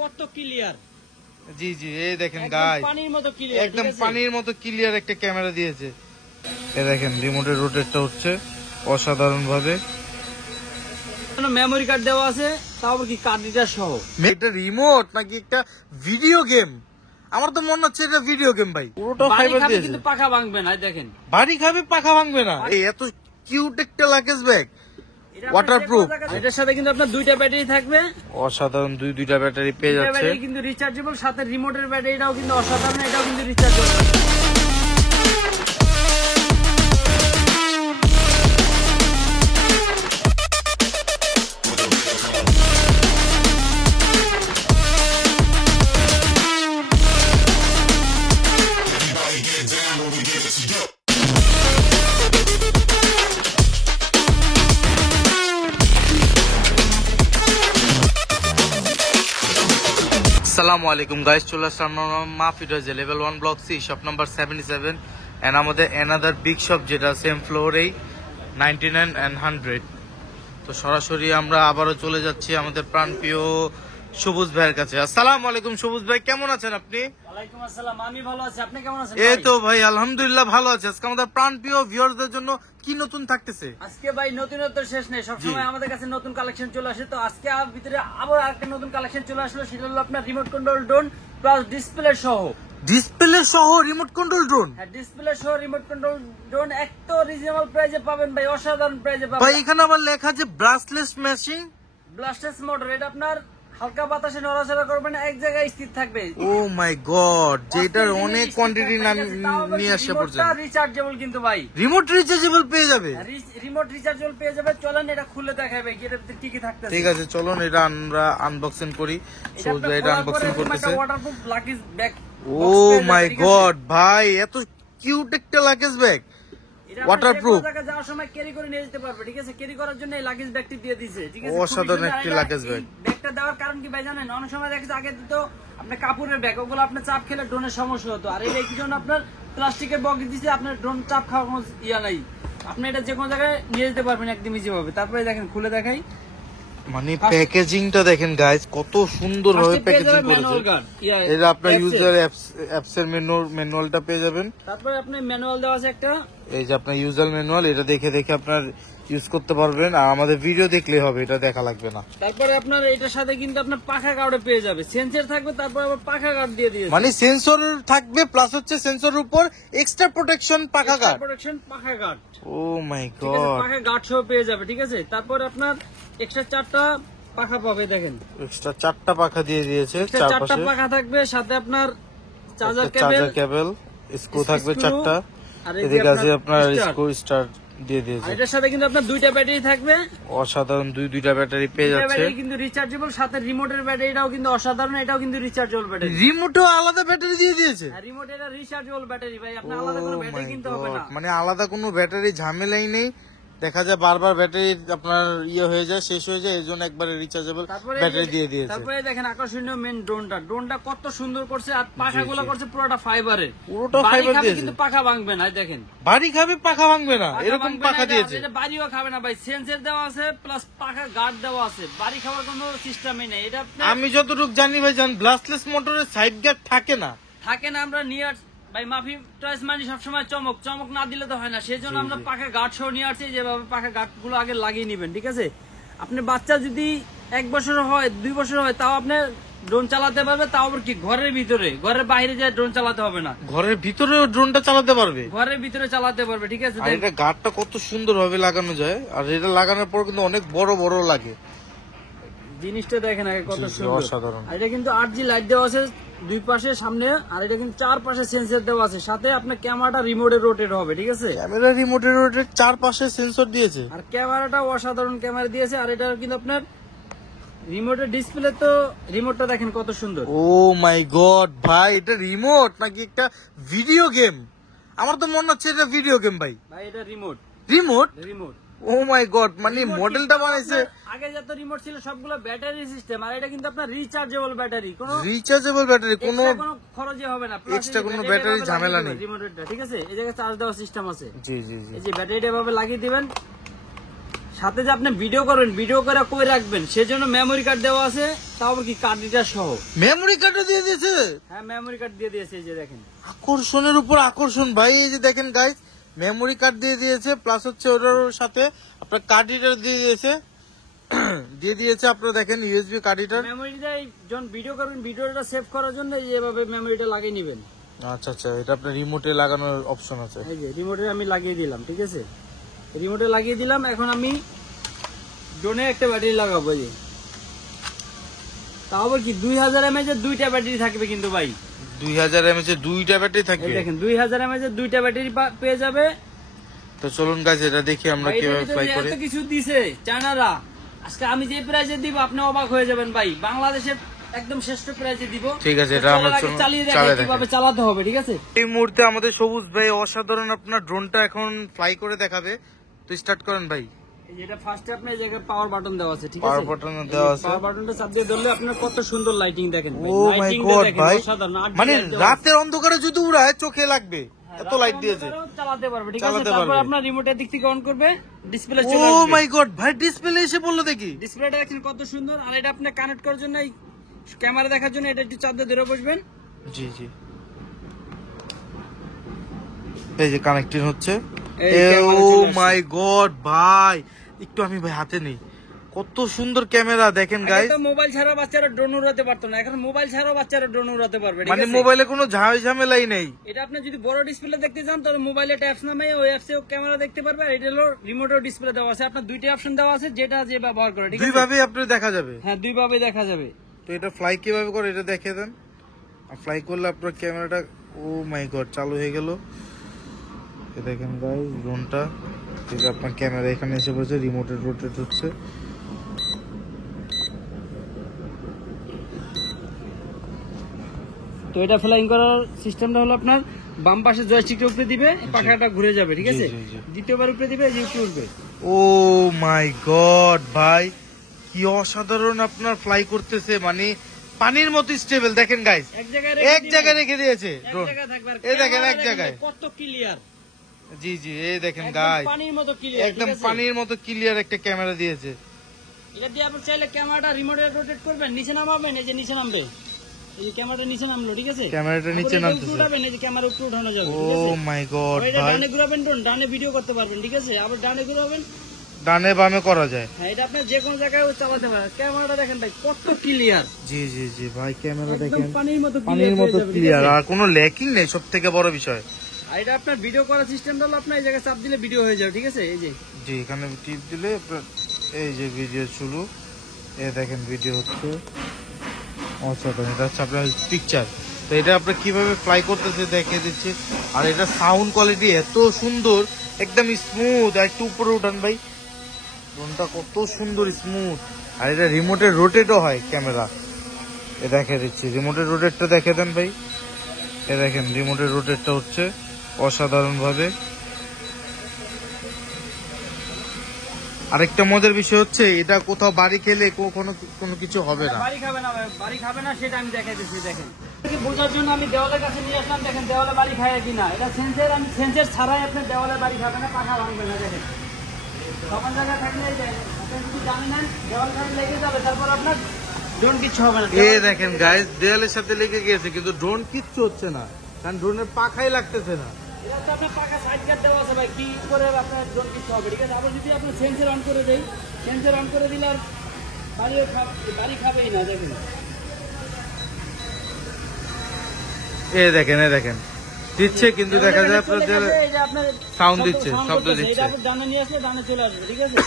কত ক্লিয়ার। জি জি, এই দেখেন গাইস, পানির মতো ক্লিয়ার, একদম পানির মতো ক্লিয়ার একটা ক্যামেরা দিয়েছে। এই দেখেন রিমোটের রোটেটটা হচ্ছে অসাধারণ ভাবে। মেমোরি কার্ড দেওয়া আছে, তাও কি কার্ড রিডার সহ। এটা রিমোট নাকি একটা ভিডিও গেম? আমার তো মনে হচ্ছে এটা ভিডিও গেম ভাই। পুরোটা ফাইবার দিয়েছে, কিন্তু পাখা ভাঙবে না। দেখেন বাড়ি খাবে পাখা ভাঙবে না। এই এত কিউট একটা লাগেজ ব্যাগ, ওয়াটারপ্রুফ। এটার সাথে কিন্তু আপনার দুইটা ব্যাটারি থাকবে, অসাধারণ। দুইটা ব্যাটারি পেয়ে যাচ্ছে। ব্যাটারি কিন্তু রিচার্জেবল, সাথে রিমোটের ব্যাটারিটাও কিন্তু অসাধারণ, এটাও কিন্তু রিচার্জেবল। আসসালামু আলাইকুম গাইস, চলে আসলাম Mahfiz level 1 block C shop number 77 and আমাদের অ্যানাদার বিগ শপ যেটা সেম ফ্লোরেই 99 and 100। তো সরাসরি আমরা আবারও চলে যাচ্ছি আমাদের প্রাণপ্রিয় সবুজ ভাইয়ের কাছে। আসসালামু আলাইকুম সবুজ ভাই, কেমন আছেন আপনি? ওয়ালাইকুম আসসালাম, আমি ভালো আছি, আপনি কেমন আছেন? এই তো ভাই আলহামদুলিল্লাহ ভালো আছে। আজকে আমাদের প্রাণপ্রিয় ভিউয়ারদের জন্য কি নতুন থাকতেছে? আজকে ভাই নতুনত্ব শেষ নেই, সবসময় আমাদের কাছে নতুন কালেকশন চলে আসে। তো আজকে ভিতরে আবার একটা নতুন কালেকশন চলে আসলো, সেটা হলো আপনার remote control drone plus display সহ। ডিসপ্লে সহ রিমোট কন্ট্রোল ড্রোন? হ্যাঁ, ডিসপ্লে সহ রিমোট কন্ট্রোল ড্রোন একদম রিজনেবল প্রাইসে পাবেন ভাই, অসাধারণ প্রাইসে পাবেন ভাই। এখানে আবার লেখা আছে ব্রাসলেস মেশিন, ব্লাস্টেস মোটর। এটা আপনার হালকা বাতাসে নড়াচড়া করবেন, এক জায়গায় স্থির থাকবে। ও মাই গড, যেটার অনেক কোয়ান্টিটি নিয়ে আসছে পড়ছে। রিচার্জেবল কিন্তু ভাই, রিমোট রিচার্জেবল পেয়ে যাবে। রিমোট রিচার্জেবল পেয়ে যাবে। চলেন এটা খুলে দেখাবে কি এর কি কি থাকতেছে। ঠিক আছে, চলুন এটা আমরা আনবক্সিং করি। সবুজ ভাই এটা আনবক্সিং করতেছে। Waterproof luggage bag. Oh my god ভাই, এত কিউট একটা লাগেজ ব্যাগ, ওয়াটারপ্রুফ। যাওয়ার সময় ক্যারি করে নিয়ে যেতে পারবে, ঠিক আছে? ক্যারি করার জন্য এই লাগেজ ব্যাগটি দিয়ে দিয়েছে, ঠিক আছে? অসাধারণ একটি লাগেজ ব্যাগ। ব্যাগটা দেওয়ার কারণ কি ভাই জানেন? অনেক সময় দেখেছে আগে দিত আপনার কাপড়ের ব্যাগ, ওগুলো আপনার চাপ খেলে ড্রোনের সমস্যা হতো। আর এই কি জন্য আপনার প্লাস্টিকের বক্স দিচ্ছে, আপনার ড্রোন চাপ খাওয়ার কোনো ইয়া নাই। আপনি এটা যে কোনো জায়গায় নিয়ে যেতে পারবেন একদম ইজি ভাবে। তারপরে দেখেন খুলে দেখাই, মানে প্যাকেজিংটা দেখেন গাইস, কত সুন্দর ভাবে প্যাকেজিং করেছে। এটা আপনার ইউজার অ্যাপস এর ম্যানুয়ালটা পেয়ে যাবেন। তারপরে আপনি ম্যানুয়াল দেওয়া আছে একটা, এই যে আপনার ইউজার ম্যানুয়াল, এটা দেখে দেখে আপনার ইউজ করতে পারবেন। আর আমাদের ভিডিও দেখলে হবে, এটা দেখা লাগবে না। তারপরে আপনার এটার সাথে কিন্তু আপনার পাখা গার্ড পেয়ে যাবে, সেন্সর থাকবে, তারপর আবার পাখা গার্ড দিয়ে দিয়েছে। মানে সেন্সর থাকবে প্লাস হচ্ছে সেন্সরের উপর এক্সট্রা প্রোটেকশন পাখা গার্ড। পাখা গার্ড, ও মাই গড, পাখা গার্ড সহ পেয়ে যাবে, ঠিক আছে? তারপর আপনার এক্সট্রা 4টা পাখা পাবে, দেখেন এক্সট্রা 4টা পাখা দিয়ে দিয়েছে। 4টা পাখা থাকবে, সাথে আপনার চার্জার কেবল স্ক্রু থাকবে 4টা। এদিকে আছে আপনার স্ক্রু স্টার দিয়ে দিয়েছে। এটার সাথে কিন্তু আপনার দুইটা ব্যাটারি থাকবে, অসাধারণ। দুইটা ব্যাটারি পেয়ে যাচ্ছে। ব্যাটারি কিন্তু রিচার্জেবল, সাথে রিমোটের ব্যাটারিটাও কিন্তু অসাধারণ, এটাও কিন্তু রিচার্জেবল ব্যাটারি। রিমোটও আলাদা ব্যাটারি দিয়ে দিয়েছে। রিমোট এটা রিচার্জেবল ব্যাটারি ভাই, আপনি আলাদা কোনো ব্যাটারি কিনতে হবে না। মানে আলাদা কোনো ব্যাটারি ঝামেলাই নেই। দেখা যায় বারবার ব্যাটারি আপনার হয়ে যায়, শেষ হয়ে যায়, এই জন্য একবারে রিচার্জেবল ব্যাটারি দিয়ে দিয়েছে। তারপরে দেখেন আকর্ষণীয় মেন ড্রোনটা কত সুন্দর করছে, আর পাখাগুলো করছে পুরোটা ফাইবারের। পুরোটা ফাইবার দিয়েছে, কিন্তু পাখা ভাঙবে না। দেখেন বাড়ি খাবে পাখা ভাঙবে না, এরকম পাখা দিয়েছে। এটা বাড়িও খাবে না ভাই, সেন্সর দেওয়া আছে প্লাস পাখা গার্ড দেওয়া আছে, বাড়ি খাওয়ার কোনো সিস্টেমই নেই। এটা আমি যতটুকু জানি ভাই, ব্লাস্টলেস মোটরের সাইড গার্ড থাকে না। আমরা নিয়ে ভাই মাফি টয়েস মানে সবসময় চমক না দিলে তো হয় না, সেই জন্য আমরা পাখা গার্ড সহ নিয়ে আসছি। যেভাবে পাখা গার্ড গুলো আগে লাগিয়ে নিবেন, ঠিক আছে? আপনার বাচ্চা যদি 1 বছর হয় 2 বছর হয়, তাও আপনি ড্রোন চালাতে পারবে, তাও আবার কি ঘরের ভিতরে, ঘরের বাইরে যায় ড্রোন চালাতে হবে না। ঘরের ভিতরে ড্রোনটা চালাতে পারবে, ঘরের ভিতরে চালাতে পারবে, ঠিক আছে? আর এটা গার্ডটা কত সুন্দর ভাবে লাগানো যায়, আর এটা লাগানোর পর কিন্তু অনেক বড় বড় লাগে। জিনিসটা দেখেন আগে কত সুন্দর, অসাধারণ। আর এটা কিন্তু 8G লাইট দেওয়া আছে 2 পাশে সামনে, আর এটা কিন্তু 4 পাশে সেন্সর দেওয়া আছে, সাথে আপনার ক্যামেরাটা রিমোটে রোটেট হবে, ঠিক আছে? ক্যামেরা রিমোটে রোটেট 4 পাশে সেন্সর দিয়েছে, আর ক্যামেরাটা অসাধারণ ক্যামেরা দিয়েছে। আর এটা কিন্তু আপনার রিমোটের ডিসপ্লে, তো রিমোটটা দেখেন কত সুন্দর। ও মাই গড ভাই, এটা রিমোট নাকি একটা ভিডিও গেম? আমার তো মনে হচ্ছে এটা ভিডিও গেম ভাই। এটা রিমোট। ও মাই গড, মানে মডেলটা বানাইছে। আগে যত রিমোট ছিল সবগুলো ব্যাটারি সিস্টেম, আর এটা কিন্তু আপনার রিচার্জেবল ব্যাটারি, কোনো খরচে হবে না, এক্সট্রা কোনো ব্যাটারি ঝামেলা নেই রিমোটেরটা, ঠিক আছে? এই জায়গায় চার্জ দেওয়ার সিস্টেম আছে। জি জি জি, এই যে ব্যাটারিটা এভাবে লাগিয়ে দিবেন, সাথে যে আপনি ভিডিও করবেন, ভিডিও করে কই রাখবেন, সেজন্য মেমোরি কার্ড দেওয়া আছে, তাও আবার কি কার্ড রিডার সহ। মেমোরি কার্ডও দিয়ে দিয়েছে। হ্যাঁ মেমোরি কার্ড দিয়ে দিয়েছে, এই যে দেখেন। আকর্ষণের উপর আকর্ষণ ভাই, এই যে দেখেন গাইস, মেমোরি কার্ড দিয়ে দিয়েছে, প্লাস হচ্ছে ওটার সাথে আপনার কার্ড রিডার দিয়ে দিয়েছে দিয়ে দিয়েছে আপনারা দেখেন ইউএসবি কার্ড রিডার। মেমোরিটা যখন ভিডিও করবেন, ভিডিওটা সেভ করার জন্য এইভাবে মেমোরিটা লাগিয়ে নেবেন। আচ্ছা আচ্ছা, এটা আপনার রিমোটে লাগানোর অপশন আছে। এই যে রিমোটে আমি লাগিয়ে দিলাম, ঠিক আছে, রিমোটে লাগিয়ে দিলাম। এখন আমি ড্রোনে একটা ব্যাটারি লাগাবো, এই যে তাও আবার কি 2000 mAh এর দুইটা ব্যাটারি থাকবে কিন্তু ভাই। 2000 mAh এর দুইটা ব্যাটারি থাকবে। এই দেখেন 2000 mAh এর দুইটা ব্যাটারি পেয়ে যাবে। তো চলুন গাইস এটা দেখি আমরা কিভাবে ফ্লাই করি। এত কিছু দিছে চায়নারা, আজকে আমি যে প্রাইসে দিব আপনি অবাক হয়ে যাবেন ভাই। বাংলাদেশে একদম শ্রেষ্ঠ প্রাইসে দিব। ঠিক আছে, এটা আমরা চালিয়ে দেখেন কিভাবে চালাতে হবে, ঠিক আছে। এই মুহূর্তে আমাদের সবুজ ভাই অসাধারণ আপনার ড্রোনটা এখন ফ্লাই করে দেখাবে। তো স্টার্ট করেন ভাই। এই যেটা ফার্স্টে আপনি এই জায়গায় পাওয়ার বাটন দেওয়া আছে, ঠিক আছে, পাওয়ার বাটন দেওয়া আছে। পাওয়ার বাটনটা চাপ দিয়ে ধরলে আপনার কত সুন্দর লাইটিং দেখেন ভাই। ও মাই গড ভাই, মানে রাতের রাতের অন্ধকারে যদি উড়ায় চোখে লাগবে, এত লাইট দিয়েছে। চালাতে পারবে, ঠিক আছে। চালাতে তারপর পারবে। আপনার রিমোটের দিক থেকে অন করবে, ডিসপ্লে ও চলে আসবে। মাই গড ভাই, ডিসপ্লে এসে বললো দেখি। ডিসপ্লেটা দেখেন কত সুন্দর। আর এটা আপনি কানেক্ট করার জন্য, এই ক্যামেরা দেখার জন্য এটা একটু চাপ দিয়ে ধরে বসবেন। জি জি, এই যে কানেক্টিং হচ্ছে। ও মাই গড ভাই, একটু আমি ভাই হাতে নেই, কত সুন্দর ক্যামেরা দেখেন গাইস। আগে তো মোবাইল ছাড়া বাচ্চারা ড্রোন উড়াতে পারতো না, এখন মোবাইল ছাড়াও বাচ্চারা ড্রোন উড়াতে পারবে, ঠিক মানে আছে? মোবাইলে কোনো ঝামেলাই নেই। এটা আপনি যদি বড় ডিসপ্লে দেখতে চান তাহলে মোবাইলে অ্যাপস নামে ওই অ্যাপসে ক্যামেরা দেখতে পারবে। আর এটা হলো রিমোটের ডিসপ্লে দেওয়া আছে, আপনার দুইটা অপশন দেওয়া আছে, যেটা যে ব্যবহার করে, ঠিক আছে। দুই ভাবে আপনি দেখা যাবে। হ্যাঁ দুই ভাবে দেখা যাবে। তো এটা ফ্লাই কিভাবে করে এটা দেখিয়ে দেন। আর ফ্লাই করলে আপনার ক্যামেরাটা, ও মাই গড, চালু হয়ে গেল। এই দেখেন গাইস ড্রোনটা, এই যে আপনার ক্যামেরা এখানে এসে পড়েছে, রিমোটের রোটেট হচ্ছে। তো এটা ফ্লাইং করার সিস্টেমটা হলো আপনার বাম পাশে জয়স্টিকের উপরে দিবে, পাখাটা ঘুরে যাবে, ঠিক আছে। জি, জি। দ্বিতীয়বার উপরে দিবে, এই যে উপরে উঠবে। ও মাই গড ভাই, কি অসাধারণ আপনার ফ্লাই করতেছে, মানে পানির মতো স্টেবল। দেখেন গাইস, এক জায়গায় এক জায়গায় রেখে দিয়েছে এক ড্রোন। জায়গায় থাকবে। আর এই দেখেন এক ক্যামেরা জায়গায়, কত ক্লিয়ার। জি জি, এই দেখেন একদম গাইস, পানির মতো ক্লিয়ার, একদম পানির মতো ক্লিয়ার একটা ক্যামেরা দিয়েছে। এটা দিয়ে আপনি চাইলে ক্যামেরাটা রিমোটে রোটেট করবেন, নিচে নামাবেন, এই যে নিচে নামবে, এই যে ক্যামেরাটা নিচে নামলো, ঠিক আছে। ক্যামেরাটা নিচে আবার নামতেছে। উঠাবেন, এই যে ক্যামেরা উপরে উঠানো যাবে, ও ঠিক আছে। মাই গড আবার এটা ভাই, ডানে ঘুরাবেন, ডানে ভিডিও করতে পারবেন, ঠিক আছে। আবার ডানে ঘুরাবেন, ডানে বামে করা যায়। হ্যাঁ এটা আপনি যে কোনো জায়গায় চালাতে পারেন। ক্যামেরাটা দেখেন ভাই কত ক্লিয়ার, জি জি জি ভাই, ক্যামেরা একদম দেখেন পানির মতো পানির মতো হয়ে যাবে, ঠিক ক্লিয়ার, আছে? আর কোনো ল্যাকিং নেই, সব থেকে বড় বিষয়। আর এটা আপনার ভিডিও করার সিস্টেমটা হলো আপনার এই জায়গায় চাপ দিলে ভিডিও হয়ে যাবে, ঠিক আছে। এই যে জি, এখানে টিপ দিলে আপনার এই যে ভিডিও শুরু, এই দেখেন ভিডিও হচ্ছে। অসাধারণ, এটা হচ্ছে আপনার পিকচার। তো এটা আপনার কিভাবে ফ্লাই করতেছে দেখিয়ে দিচ্ছে। আর এটা সাউন্ড কোয়ালিটি এত সুন্দর, একদম স্মুথ। আর একটু উপরে উঠান ভাই, ড্রোনটা কত সুন্দর স্মুথ। আর এটা রিমোটের রোটেটও হয় ক্যামেরা, এ দেখে দিচ্ছি। রিমোটের রোটেটটা দেখে দেন ভাই, এ দেখেন রিমোটের রোটেটটা হচ্ছে অসাধারণ ভাবে। আরেকটা মজার বিষয় হচ্ছে, এটা কোথাও বাড়ি খেলে কোনো কিছু হবে না। বাড়ি খাবে না, বাড়ি খাবে না সেটা আমি দেখাই দিচ্ছি। দেখেন বোঝার জন্য আমি দেওয়ালের কাছে নিয়ে আসলাম, দেখেন দেওয়ালে বাড়ি খায় কিনা। এটা সেন্সর, আমি সেন্সর ছাড়াই আপনার দেওয়ালে বাড়ি খাবে না, পাখা ভাঙবে না। দেখেন সমান জায়গায় থাকলে আপনি যদি জানি নেন দেওয়াল খালি লেগে যাবে, তারপর আপনার ড্রোন কিচ্ছু হবে না। এ দেখেন গাইস, দেয়ালের সাথে লেগে গেছে কিন্তু ড্রোন কিচ্ছু হচ্ছে না, কারণ ড্রোনের পাখাই লাগতেছে না। এটা তো আপনার পাখা সাইড কাট দেওয়া আছে ভাই, কি করে আপনার ড্রোন কিচ্ছু হবে, ঠিক আছে। আবার যদি আপনার সেন্সর অন করে দেই, সেন্সর অন করে দিলে আর বাড়ি খাবেই না। দেখেন এ দেখেন দিচ্ছে, কিন্তু দেখা যায় আপনার সাউন্ড দিচ্ছে, শব্দ দিচ্ছে। এটা আপনি ডানে নিয়ে আসলে ডানে চলে আসবে, ঠিক আছে।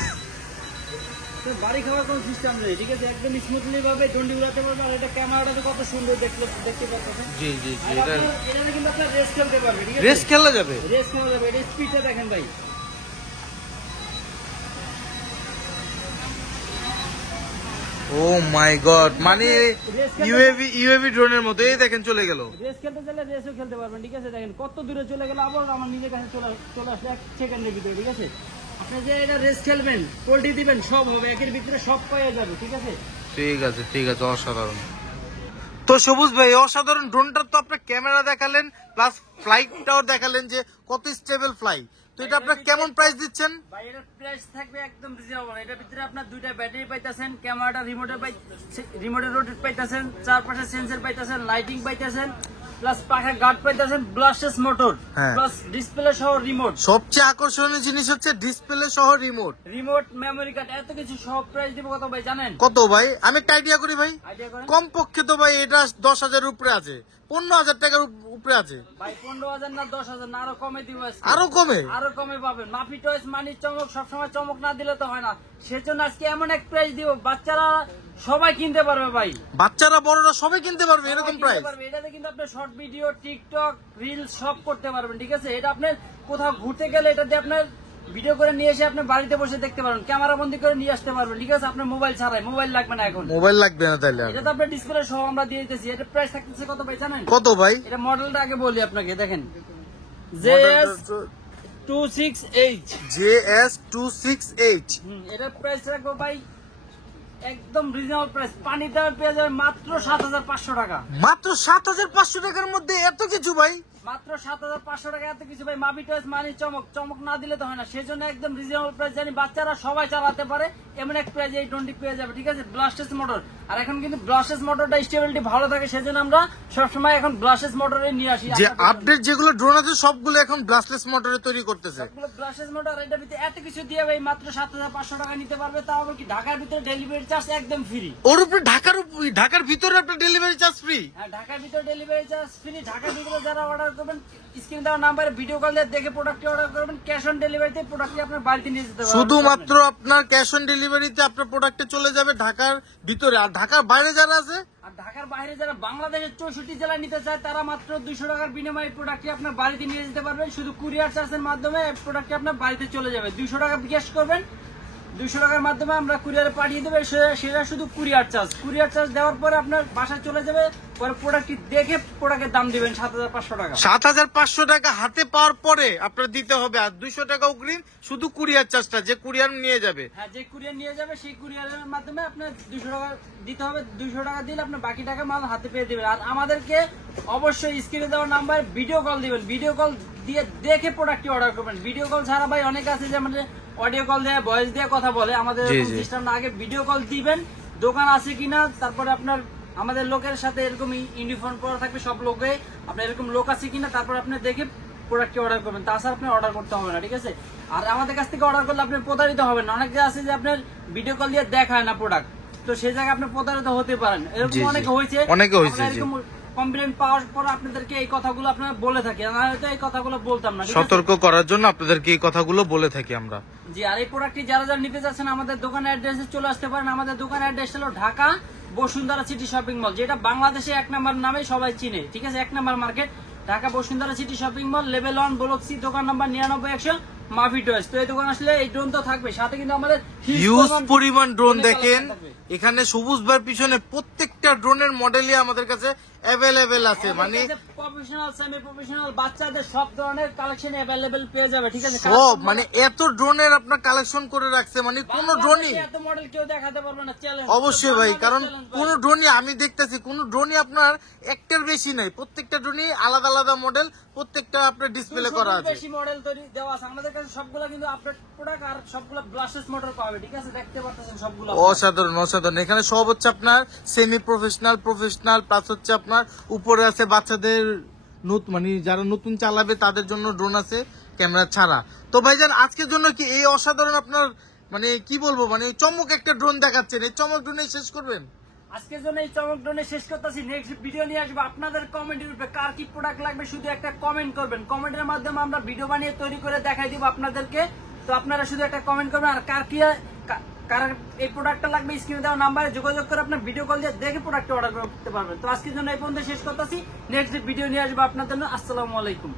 তো বাড়ি খাওয়ার কোনো সিস্টেম নেই, ঠিক আছে। একদম স্মুথলি ভাবে ডন্ডি উড়াতে পারবে। আর এটা ক্যামেরাটা কত সুন্দর দেখতে পাচ্ছেন। জি জি জি, আর এটা আপনার এটাতে কিন্তু আপনার রেস খেলতে পারবে, ঠিক আছে। রেস খেলা যাবে, রেস খেলা যাবে। এটা স্পিডটা দেখেন ভাই, ও মাই গড, মানে ইউএভি ড্রোনের মতো। এই দেখেন চলে গেল। রেস খেলতে চাইলে রেসও খেলতে পারবেন, ঠিক আছে। দেখেন কত দূরে চলে গেল, আবার আমার নিজের কাছে চলে আসলে 1 সেকেন্ডের ভিতরে, ঠিক আছে। আপনি যে এটা রেস খেলবেন, পোল্ট্রি দিবেন, সব হবে, একের ভিতরে সব পাওয়া যাবে, ঠিক আছে। ঠিক আছে, অসাধারণ। তো সবুজ ভাই, অসাধারণ ড্রোনটার তো আপনার ক্যামেরা দেখালেন, প্লাস ফ্লাইটটাও দেখালেন যে কত স্টেবল ফ্লাই। তো এটা আপনার কেমন প্রাইস দিচ্ছেন? ভাই এটার প্রাইস থাকবে একদম রিজনেবল। এটার ভিতরে আপনার দুইটা ব্যাটারি পাইতেছেন, ক্যামেরাটা রিমোটের রোটেট পাইতেছেন, চারপাশে সেন্সর পাইতেছেন, লাইটিং পাইতেছেন, প্লাস পাখার গার্ড পাইতেছেন, ব্লাস্টেস মোটর, প্লাস ডিসপ্লে সহ রিমোট। সবচেয়ে আকর্ষণীয় জিনিস হচ্ছে ডিসপ্লে সহ রিমোট, মেমোরি কার্ড, এত কিছু সব প্রাইস দিব কত ভাই জানেন? কত ভাই? আমি একটা আইডিয়া করি ভাই, আইডিয়া করেন। কমপক্ষে তো ভাই এটা 10,000 উপরে আছে, 15,000 টাকার উপরে আছে ভাই। 15,000 না 10,000 না, আরো কমে দিব আজকে। আরো কমে? আরো কমে পাবেন। মাফি টয়েস মানি চমক, সবসময় চমক না দিলে তো হয় না, সেজন্য আজকে এমন এক প্রাইস দিব বাচ্চারা সবাই কিনতে পারবে ভাই। বাচ্চারা বড়রা সবাই কিনতে পারবে এরকম প্রাইস। এটাতে কিন্তু আপনি শর্ট ভিডিও, টিকটক, রিলস সব করতে পারবেন, ঠিক আছে? এটা আপনার কোথাও ঘুরতে গেলে এটাতে আপনার ভিডিও করে নিয়ে এসে আপনি বাড়িতে বসে দেখতে পারবেন, ক্যামেরা বন্দি করে নিয়ে আসতে পারবেন, ঠিক আছে? আপনার মোবাইল ছাড়াই, মোবাইল লাগবে না এখন, মোবাইল লাগবে না তাইলে। এটা তো আপনার ডিসপ্লে সহ আমরা দিয়ে দিতেছি। এটা প্রাইস থাকতেছে কত ভাই জানেন? কত ভাই? এটা মডেলটা আগে বলি আপনাকে, দেখেন JS26H। JS26H এটার প্রাইস রাখবো ভাই একদম রিজনেবল প্রাইস। পানি দেওয়ার পেয়ে যাবে মাত্র 7,500 টাকা। মাত্র 7,500 টাকার মধ্যে এত কিছু ভাই? মাত্র 7,500 টাকা, এত কিছু ভাই। মাফি টয়েস মানি চমক, চমক না দিলে তো হয় না, সেজন্য একদম রিজনেবল প্রাইস, জানি বাচ্চারা সবাই চালাতে পারে এমন এক প্রাইস এই 20 পেয়ে যাবে, ঠিক আছে? ব্লাস্টেস মোটর, আর এখন কিন্তু ব্লাস্টেস মোটরটা স্টেবিলিটি ভালো থাকে, সেজন্য আমরা সবসময় এখন ব্লাস্টেস মোটরে নিয়ে আসি। যে আপডেট যেগুলো ড্রোন আছে সবগুলো এখন ব্লাস্টলেস মোটরে তৈরি করতেছে। ব্লাস্টেস মোটর, এটার ভিতরে এত কিছু দিয়ে ভাই মাত্র 7,500 টাকা নিতে পারবে, তাও আবার কি ঢাকার ভিতরে ডেলিভারি চার্জ একদম ফ্রি। ওর উপরে ঢাকার ভিতরে আপনার ডেলিভারি চার্জ ফ্রি? হ্যাঁ, ঢাকার ভিতরে ডেলিভারি চার্জ ফ্রি। ঢাকার ভিতরে যারা অর্ডার করবেন স্ক্রিনে দেওয়া নাম্বারে ভিডিও কল দিয়ে দেখে প্রোডাক্টটি অর্ডার করবেন, ক্যাশ অন ডেলিভারিতে প্রোডাক্টটি আপনার বাড়িতে নিয়ে যেতে পারবেন। শুধুমাত্র আপনার ক্যাশ অন ডেলিভারিতে আপনার প্রোডাক্টে চলে যাবে ঢাকার ভিতরে। আর ঢাকার বাইরে যারা আছে, আর ঢাকার বাইরে যারা বাংলাদেশের 64 জেলায় নিতে চায় তারা মাত্র 200 টাকার বিনিময়ে প্রোডাক্টটি আপনার বাড়িতে নিয়ে যেতে পারবেন। শুধু কুরিয়ার চার্জের মাধ্যমে প্রোডাক্টটি আপনার বাড়িতে চলে যাবে। 200 টাকা বিকাশ করবেন, 200 টাকার মাধ্যমে আমরা কুরিয়ারে পাঠিয়ে দেবো, সেটা শুধু কুরিয়ার চার্জ। কুরিয়ার চার্জ দেওয়ার পরে আপনার বাসায় চলে যাবে, পরে প্রোডাক্টটি দেখে প্রোডাক্টের দাম দিবেন 7,500 টাকা। 7,500 টাকা হাতে পাওয়ার পরে আপনার দিতে হবে, আর 200 টাকা অগ্রিম শুধু কুরিয়ার চার্জটা, যে কুরিয়ার নিয়ে যাবে। হ্যাঁ, যে কুরিয়ার নিয়ে যাবে সেই কুরিয়ারের মাধ্যমে আপনার 200 টাকা দিতে হবে। 200 টাকা দিলে আপনার বাকি টাকা মাল হাতে পেয়ে দিবেন। আর আমাদেরকে অবশ্যই স্ক্রিনে দেওয়া নাম্বার ভিডিও কল দিবেন, ভিডিও কল দিয়ে দেখে প্রোডাক্টটি অর্ডার করবেন। ভিডিও কল ছাড়া ভাই অনেক আছে যে আমাদের অডিও কল দেয়, ভয়েস দিয়ে কথা বলে, আমাদের সিস্টেম না। আগে ভিডিও কল দিবেন, দোকান আছে কিনা, তারপরে আপনার আমাদের লোকের সাথে এরকম ইউনিফর্ম পরা থাকবে সব লোকে, আপনার এরকম লোক আছে কিনা, তারপর আপনি দেখে প্রোডাক্টটি অর্ডার করবেন। তাছাড়া আপনি অর্ডার করতে হবে না, ঠিক আছে? আর আমাদের কাছ থেকে অর্ডার করলে আপনি প্রতারিত হবেন না। অনেকে আছে যে আপনার ভিডিও কল দিয়ে দেখায় না প্রোডাক্ট, তো সেই জায়গায় আপনি প্রতারিত হতে পারেন। এরকম অনেকে হয়েছে। এরকম কমপ্লেন পাওয়ার পর আপনাদেরকে এই কথাগুলো আপনারা বলে থাকি, না হয়তো এই কথাগুলো বলতাম না। সতর্ক করার জন্য আপনাদেরকে এই কথাগুলো বলে থাকি আমরা। জি, আর এই প্রোডাক্টটি যারা যারা নিতে যাচ্ছেন আমাদের দোকানের অ্যাড্রেসে চলে আসতে পারেন। আমাদের দোকানের অ্যাড্রেস হলো ঢাকা বসুন্ধরা সিটি শপিং মল, যেটা বাংলাদেশে 1 নম্বর নামে সবাই চিনে, ঠিক আছে? 1 নম্বর market Dhaka Bashundhara city shopping mall, level 1 block C, দোকান নাম্বার 99 মাফি টয়েস। তো এই দোকান আসলে এই ড্রোন তো থাকবে, সাথে কিন্তু আমাদের হিউজ পরিমাণ ড্রোন দেখেন এখানে। সবুজ ভাই পিছনে প্রত্যেকটা ড্রোনের মডেলই আমাদের কাছে অ্যাভেলেবেল আছে, মানে প্রফেশনাল, সেমি প্রফেশনাল, বাচ্চাদের সব ধরনের কালেকশন অ্যাভেলেবেল পেয়ে যাবে, ঠিক আছে? সব মানে এত ড্রোনের আপনার কালেকশন করে রাখছে, মানে কোন ড্রোনই এত মডেল কেউ দেখাতে পারবে না। চ্যালেঞ্জ অবশ্যই ভাই, কারণ কোন ড্রোনই আমি দেখতেছি কোন ড্রোনই আপনার একটার বেশি নাই, প্রত্যেকটা ড্রোনই আলাদা আলাদা মডেল, প্রত্যেকটা আপনার ডিসপ্লে করা আছে। বেশি মডেল তৈরি দেওয়া আছে আমাদের কাছে, সবগুলো কিন্তু আপডেট প্রোডাক্ট, আর সবগুলো ব্লাস্টেস মোটর পাবে, ঠিক আছে? দেখতে পাচ্ছেন সবগুলো অসাধারণ অসাধারণ। এখানে সব হচ্ছে আপনার সেমি প্রফেশনাল, প্রফেশনাল, প্লাস হচ্ছে আপনার উপরে আছে বাচ্চাদের মানে যারা নতুন চালাবে তাদের জন্য ড্রোন আছে ক্যামেরা ছাড়া। তো ভাইজান আজকের জন্য কি এই অসাধারণ আপনার মানে কি বলবো, মানে চমক একটা ড্রোন দেখাচ্ছেন, এই চমক ড্রোনে শেষ করবেন? আজকের জন্য এই চমক ড্রোনে শেষ করতেছি। নেক্সট ভিডিও নিয়ে আসবো। আপনাদের কমেন্টের উপরে কার কি প্রোডাক্ট লাগবে শুধু একটা কমেন্ট করবেন, কমেন্টের মাধ্যমে আমরা ভিডিও বানিয়ে তৈরি করে দেখাই দিব আপনাদেরকে। তো আপনারা শুধু একটা কমেন্ট করবেন, আর কার এই প্রোডাক্টটা লাগবে স্ক্রিনে দেওয়া নাম্বারে যোগাযোগ করে আপনার ভিডিও কল দিয়ে দেখে প্রোডাক্ট অর্ডার করতে পারবেন। তো আজকের জন্য এই পর্যন্ত শেষ করতেছি। নেক্সট ভিডিও নিয়ে আসবো আপনাদের জন্য। আসসালামু আলাইকুম।